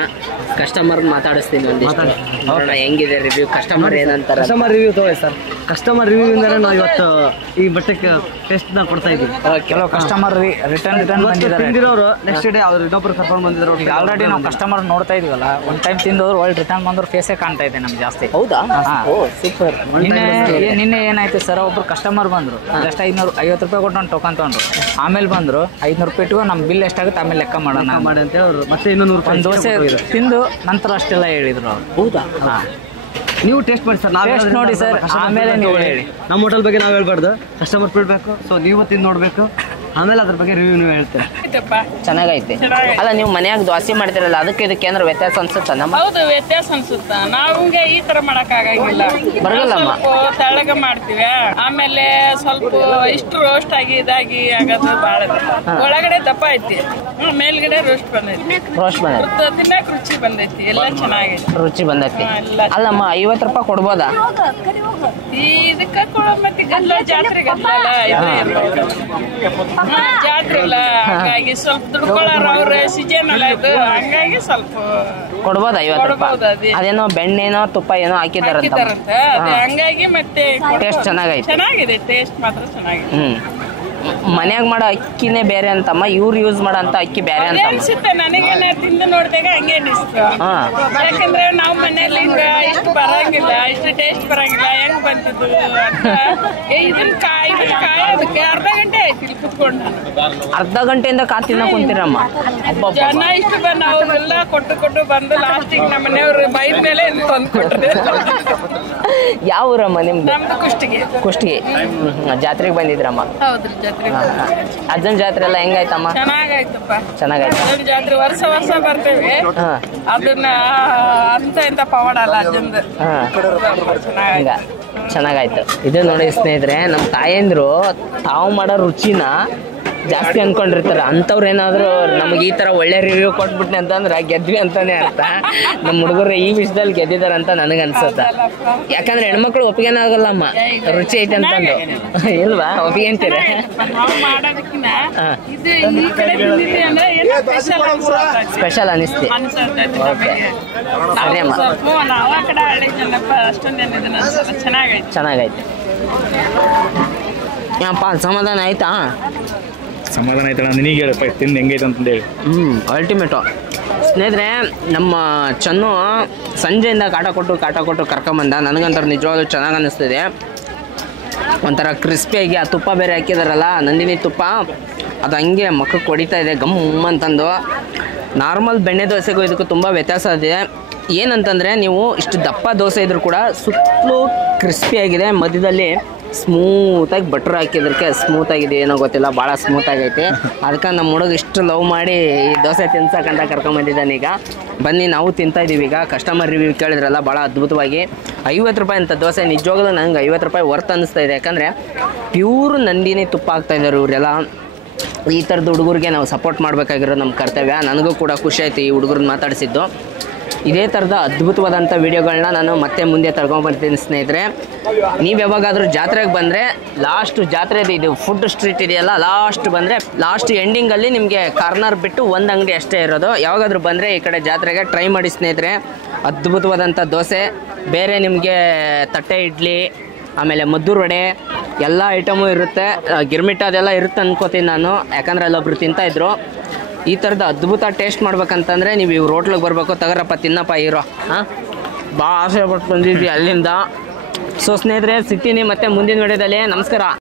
ಕಸ್ಟಮರ್ ಮಾತಾಡಿಸ್ತೀನಿ ಒಂದಿಷ್ಟು, ನೋಡೋಣ ಹೆಂಗಿದೆ ರಿವ್ಯೂ, ಕಸ್ಟಮರ್ ಏನಂತಾರೆ. ಕಸ್ಟಮರ್ ರಿವ್ಯೂ ತಗೋಳಿ ಸರ್. ಕಸ್ಟಮರ್ ರಿವ್ಯೂ ಇಂದಾನೆ ನಾವು ಇವತ್ತು ಈ ಬಟ್ಟೆಗೆ ಟೆಸ್ಟ್ನ ಕೊಡ್ತಾ ಇದ್ದೀವಿ. ಕೆಲವು ಕಸ್ಟಮರ್ ರಿಟರ್ನ್ ತಿಂದಿರೋರು ನೆಕ್ಸ್ಟ್ ಡೇ ಅವ್ರು ಇನ್ನೊಬ್ರು ಕರ್ಕೊಂಡು ಬಂದಿದ್ರು. ಈಗ ಆಲ್ರೆಡಿ ನಾವು ಕಸ್ಟಮರ್ ನೋಡ್ತಾ ಇದೀವಲ್ಲ, ಒಂದು ಟೈಮ್ ತಿಂದವ್ರು ಒಳ್ಳೆ ರಿಟರ್ನ್ ಬಂದ್ರು ಫೇಸೇ ಕಾಣ್ತಾ ಇದೆ ನಮ್ಗೆ ಜಾಸ್ತಿ. ಹೌದಾ? ಸೂಪರ್. ನಿನ್ನೆ ಏನಾಯ್ತು ಸರ್, ಒಬ್ರು ಕಸ್ಟಮರ್ ಬಂದ್ರು, ಜಸ್ಟ್ 550 ರೂಪಾಯಿ ಕೊಟ್ಟು ಒಂದು ಟೋಕನ್ ತೊಗೊಂಡ್ರು. ಆಮೇಲೆ ಬಂದ್ರು 500 ರೂಪಾಯಿ ಇಟ್ಟು ನಮ್ಮ ಬಿಲ್ ಎಷ್ಟಾಗುತ್ತೆ ಆಮೇಲೆ ಲೆಕ್ಕ ಮಾಡೋಣ ಮಾಡಿ ಅಂತ ಹೇಳಿ ಮತ್ತೆ 200 ರೂಪಾಯಿ ದೋಸೆ ತಿಂದು ನಂತರ ಅಷ್ಟೆಲ್ಲ ಹೇಳಿದ್ರು ಅವ್ರು. ಹೌದಾ? ನೀವು ಟೇಸ್ಟ್ ಮಾಡಿ ಸರ್, ನಾವು ನೋಡಿ ಸರ್, ಆಮೇಲೆ ನೀವು ಹೇಳಿ. ನಮ್ಮ ಹೋಟೆಲ್ ಬಗ್ಗೆ ನಾವು ಹೇಳ್ಬಾರ್ದು, ಕಸ್ಟಮರ್ ಬಿಡಬೇಕು. ಸೊ ನೀವು ತಿಂದು ನೋಡಬೇಕು, ಆಮೇಲೆ ಅದ್ರ ಬಗ್ಗೆ ರಿವ್ಯೂ ನೀವು ಹೇಳ್ತೀರಾ. ಚೆನ್ನಾಗೈತೆ. ಅಲ್ಲ, ನೀವು ಮನ್ಯಾಗ ದೋಸೆ ಮಾಡ್ತಿರಲ್ಲ, ಅದಕ್ಕೆ ಇದಕ್ಕೆ ಏನಾದ್ರು ವ್ಯತ್ಯಾಸ ಅನ್ಸುತ್ತಾ? ನಮ್ಮ ಹೌದು, ವ್ಯತ್ಯಾಸ ಅನ್ಸುತ್ತ. ನಾವಂಗೆ ಈ ತರ ಮಾಡಕ್ ಆಗಂಗಿಲ್ಲ, ಬರಗಲ್ಲಮ್ಮ. ತೆಳ್ಳಗ ಮಾಡ್ತೀವಿ, ಆಮೇಲೆ ಸ್ವಲ್ಪ ಇಷ್ಟು ರೋಸ್ಟ್ ಆಗಿ ಇದಾಗಿ ಆಗೋದು ಬಾಳ. ಒಳಗಡೆ ದಪ್ಪ ಐತಿ, ಮೇಲ್ಗಡೆ ರೋಸ್ಟ್ ಬಂದೈತಿ. ರೋಸ್ಟ್ ಬಂದೈತಿ, ತಿನ್ನಕ್ ರುಚಿ ಬಂದೈತಿ, ಎಲ್ಲ ಚೆನ್ನಾಗೈತಿ, ರುಚಿ ಬಂದೈತಿ. ಅಲ್ಲಮ್ಮ, 50 ರೂಪಾಯಿ ಕೊಡ್ಬೋದಾ? ಇದಕ್ಕ ಮತ್ತೆ ಗಲ್ಲ ಜಾತ್ರೆ ಗದ್ದಲ ಜಾತ್ರೆ ಅಲ್ಲ, ಹಂಗಾಗಿ ಸ್ವಲ್ಪ ದುಡ್ಕೊಳ್ಳಾರ ಅವ್ರ ಸೀಸನ್ ಅಲ್ಲ ಇದು, ಹಂಗಾಗಿ ಸ್ವಲ್ಪ ಕೊಡ್ಬೋದಾ 50 ರೂಪಾಯಿ? ಅದೇನೋ ಬೆಣ್ಣೆನೋ ತುಪ್ಪ ಏನೋ ಹಾಕಿದಾರಂತ, ಹಂಗಾಗಿ ಮತ್ತೆ ಟೇಸ್ಟ್ ಚೆನ್ನಾಗಿದೆ, ಟೇಸ್ಟ್ ಮಾತ್ರ ಚೆನ್ನಾಗಿದೆ. ಮನ್ಯಾಗ ಮಾಡೋ ಅಕ್ಕಿನೇ ಬೇರೆ ಅಂತಮ್ಮ, ಇವ್ರು ಯೂಸ್ ಮಾಡೋ ಅಂತ ಅಕ್ಕಿ ಬೇರೆ ಅಂತ ಅನ್ಸುತ್ತೆ ನನಗೇನ ತಿಂದು ನೋಡಿದಾಗ ಹಂಗೆ ಅನಿಸ್ತು. ಯಾಕಂದ್ರೆ ನಾವು ಮನೇಲಿ ಹಿಂಗ ಇಷ್ಟು ಬರಂಗಿಲ್ಲ, ಇಷ್ಟು ಟೇಸ್ಟ್ ಬರಂಗಿಲ್ಲ, ಹೆಂಗ್ ಬಂತದ್ದು ಅಂತ ಇದನ್ನ ಕಾಯೋದಕ್ಕೆ ಅರ್ಧ ಗಂಟೆ ಆಯ್ತು ಇಲ್ಲಿ ಕುತ್ಕೊಂಡು. ಅರ್ಧ ಗಂಟೆಯಿಂದ ತಿನ್ನ ಕುಂತೀರಮ್ಮ? ಜನ ಇಷ್ಟು ಬಂದು ಅವ್ರೆಲ್ಲ ಕೊಟ್ಟು ಬಂದು ಲಾಸ್ಟಿಗೆ ನಮ್ಮ ಮನೆಯವ್ರು ಬೈದ ಮೇಲೆ ತಂದು ಕೊಟ್ರೆ. ಯಾವ ಊರಮ್ಮ ನಿಮ್ದು? ನಮ್ದು ಕುಷ್ಟಗಿ. ಜಾತ್ರೆಗೆ ಬಂದಿದ್ರಮ್ಮ? ಹೌದ್ರಿ, ಜಾತ್ರೆ. ಅಜ್ಜನ ಜಾತ್ರೆ ಎಲ್ಲ ಹೆಂಗಾಯ್ತಮ್ಮ? ಚೆನ್ನಾಗಾಯ್ತಪ್ಪ, ಚೆನ್ನಾಗಾಯ್ತು. ಅಜ್ಜನ ಜಾತ್ರೆ ವರ್ಷ ಬರ್ತೇವೆ, ಅದನ್ನ ಅಂತ ಪವಾಡ ಅಲ್ಲ ಅಜ್ಜಂದು. ಚೆನ್ನಾಗಾಯ್ತು. ಇದು ನೋಡಿ ಸ್ನೇಹಿತರೆ, ನಮ್ಮ ತಾಯಂದ್ರು ತಾವು ಮಾಡೋ ರುಚಿನ ಜಾಸ್ತಿ ಅನ್ಕೊಂಡಿರ್ತಾರೆ. ಅಂಥವ್ರು ಏನಾದ್ರು ನಮಗೆ ಈ ತರ ಒಳ್ಳೆ ರಿವ್ಯೂ ಕೊಟ್ಬಿಟ್ನೆ ಅಂತಂದ್ರೆ ಗೆದ್ವಿ ಅಂತಾನೆ ಅರ್ಥ. ನಮ್ಮ ಹುಡುಗರು ಈ ವಿಷಯದಲ್ಲಿ ಗೆದ್ದಿದಾರೆ ಅಂತ ನನಗೆ ಅನ್ಸುತ್ತೆ. ಯಾಕಂದ್ರೆ ಹೆಣ್ಮಕ್ಳು ಒಪ್ಪಿಗೆನ ಆಗಲ್ಲಮ್ಮ ರುಚಿ ಐತೆ ಅಂತಂದು, ಇಲ್ವಾ? ಒಪ್ಪಿಗೆ ಅಂತೀರ? ಸ್ಪೆಷಲ್ ಅನಿಸ್ತಿ? ಸರಿ ಅಮ್ಮ, ಚೆನ್ನಾಗೈತೆ. ಅಪ್ಪ ಸಮಾಧಾನ ಆಯ್ತಾ? ಸಮಾಧಾನ ಆಯ್ತಣ್ಣ. ನಿನಗೆ ಹೇಳಪ್ಪ ತಿಂದು ಹೆಂಗೈತೆ ಅಂತಂದೇಳಿ. ಅಲ್ಟಿಮೇಟು ಸ್ನೇಹಿತರೆ. ನಮ್ಮ ಚನ್ನು ಸಂಜೆಯಿಂದ ಕಾಟ ಕೊಟ್ಟು ಕರ್ಕೊಂಬಂದ. ನನಗಂತರ ನಿಜವಾಗ್ಲೂ ಚೆನ್ನಾಗಿ ಅನ್ನಿಸ್ತಿದೆ. ಒಂಥರ ಕ್ರಿಸ್ಪಿಯಾಗಿ ಆ ತುಪ್ಪ ಬೇರೆ ಹಾಕಿದಾರಲ್ಲ, ನಂದಿನಿ ತುಪ್ಪ, ಅದು ಹಂಗೆ ಮಕ್ಕಕ್ಕೆ ಹೊಡಿತಾ ಇದೆ ಗಮ್ ಅಂತಂದು. ನಾರ್ಮಲ್ ಬೆಣ್ಣೆ ದೋಸೆಗೂ ಇದಕ್ಕೂ ತುಂಬ ವ್ಯತ್ಯಾಸ ಇದೆ. ಏನಂತಂದರೆ, ನೀವು ಇಷ್ಟು ದಪ್ಪ ದೋಸೆ ಇದ್ರೂ ಕೂಡ ಸುತ್ತಲೂ ಕ್ರಿಸ್ಪಿಯಾಗಿದೆ, ಮಧ್ಯದಲ್ಲಿ ಸ್ಮೂತಾಗಿ ಬಟ್ರ್ ಹಾಕಿದ್ರಕ್ಕೆ ಸ್ಮೂತಾಗಿದೆ, ಏನೋ ಗೊತ್ತಿಲ್ಲ, ಭಾಳ ಸ್ಮೂತಾಗೈತೆ. ಅದಕ್ಕೆ ನಮ್ಮ ಹುಡುಗ ಇಷ್ಟು ಲವ್ ಮಾಡಿ ಈ ದೋಸೆ ತಿನ್ಸಕ್ಕಂತ ಕರ್ಕೊಂಬಂದಿದ್ದಾನೆ. ಈಗ ಬನ್ನಿ ನಾವು ತಿಂತಾಯಿದ್ದೀವಿ. ಈಗ ಕಸ್ಟಮರ್ ರಿವ್ಯೂ ಕೇಳಿದ್ರಲ್ಲ, ಭಾಳ ಅದ್ಭುತವಾಗಿ 50 ರೂಪಾಯಿ ಅಂತ ದೋಸೆ. ನಿಜವಾಗ್ಲೂ ನಂಗೆ 50 ರೂಪಾಯಿ ವರ್ತ್ ಅನ್ನಿಸ್ತಾ ಇದೆ. ಯಾಕಂದರೆ ಪ್ಯೂರ್ ನಂದಿನಿ ತುಪ್ಪ ಹಾಕ್ತಾಯಿದ್ದಾರೆ ಇವರೆಲ್ಲ. ಈ ಥರದ ಹುಡುಗರಿಗೆ ನಾವು ಸಪೋರ್ಟ್ ಮಾಡಬೇಕಾಗಿರೋದು ನಮ್ಮ ಕರ್ತವ್ಯ. ನನಗೂ ಕೂಡ ಖುಷಿ ಆಯಿತು ಈ ಹುಡುಗರನ್ನ ಮಾತಾಡಿಸಿದ್ದು. ಇದೇ ಥರದ ಅದ್ಭುತವಾದಂಥ ವೀಡಿಯೋಗಳನ್ನ ನಾನು ಮತ್ತೆ ಮುಂದೆ ತಗೊಂಡ್ಬರ್ತೀನಿ ಸ್ನೇಹಿತರೆ. ನೀವು ಯಾವಾಗಾದರೂ ಜಾತ್ರೆಗೆ ಬಂದರೆ, ಲಾಸ್ಟ್ ಜಾತ್ರೆದು ಇದು ಫುಡ್ ಸ್ಟ್ರೀಟ್ ಇದೆಯಲ್ಲ, ಲಾಸ್ಟ್ ಬಂದರೆ ಲಾಸ್ಟ್ ಎಂಡಿಂಗಲ್ಲಿ ನಿಮಗೆ ಕಾರ್ನರ್ ಬಿಟ್ಟು ಒಂದು ಅಂಗಡಿ ಅಷ್ಟೇ ಇರೋದು. ಯಾವಾಗಾದರೂ ಬಂದರೆ ಈ ಕಡೆ ಜಾತ್ರೆಗೆ ಟ್ರೈ ಮಾಡಿ ಸ್ನೇಹಿತರೆ. ಅದ್ಭುತವಾದಂಥ ದೋಸೆ, ಬೇರೆ ನಿಮಗೆ ತಟ್ಟೆ ಇಡ್ಲಿ, ಆಮೇಲೆ ಮದ್ದೂರು ವಡೆ ಎಲ್ಲ ಐಟಮು ಇರುತ್ತೆ. ಗಿರ್ಮಿಟ್ ಅದೆಲ್ಲ ಇರುತ್ತೆ ಅನ್ಕೋತೀನಿ ನಾನು, ಯಾಕಂದರೆ ಅಲ್ಲೊಬ್ರು ತಿಂತಾಯಿದ್ರು. ಈ ಥರದ ಅದ್ಭುತ ಟೇಸ್ಟ್ ಮಾಡ್ಬೇಕಂತಂದರೆ ನೀವು ಇವ್ರ ಹೋಟ್ಲಿಗೆ ಬರಬೇಕು. ತಗರಪ್ಪ ತಿನ್ನಪ್ಪ ಹೀರೋ. ಭಾಳ ಆಸೆ ಪಟ್ಟು ಬಂದಿದ್ವಿ ಅಲ್ಲಿಂದ. ಸೊ ಸ್ನೇಹಿತರೆ, ಸಿಗ್ತೀನಿ ಮತ್ತೆ ಮುಂದಿನ ವಿಡಿಯೋದಲ್ಲಿ. ನಮಸ್ಕಾರ.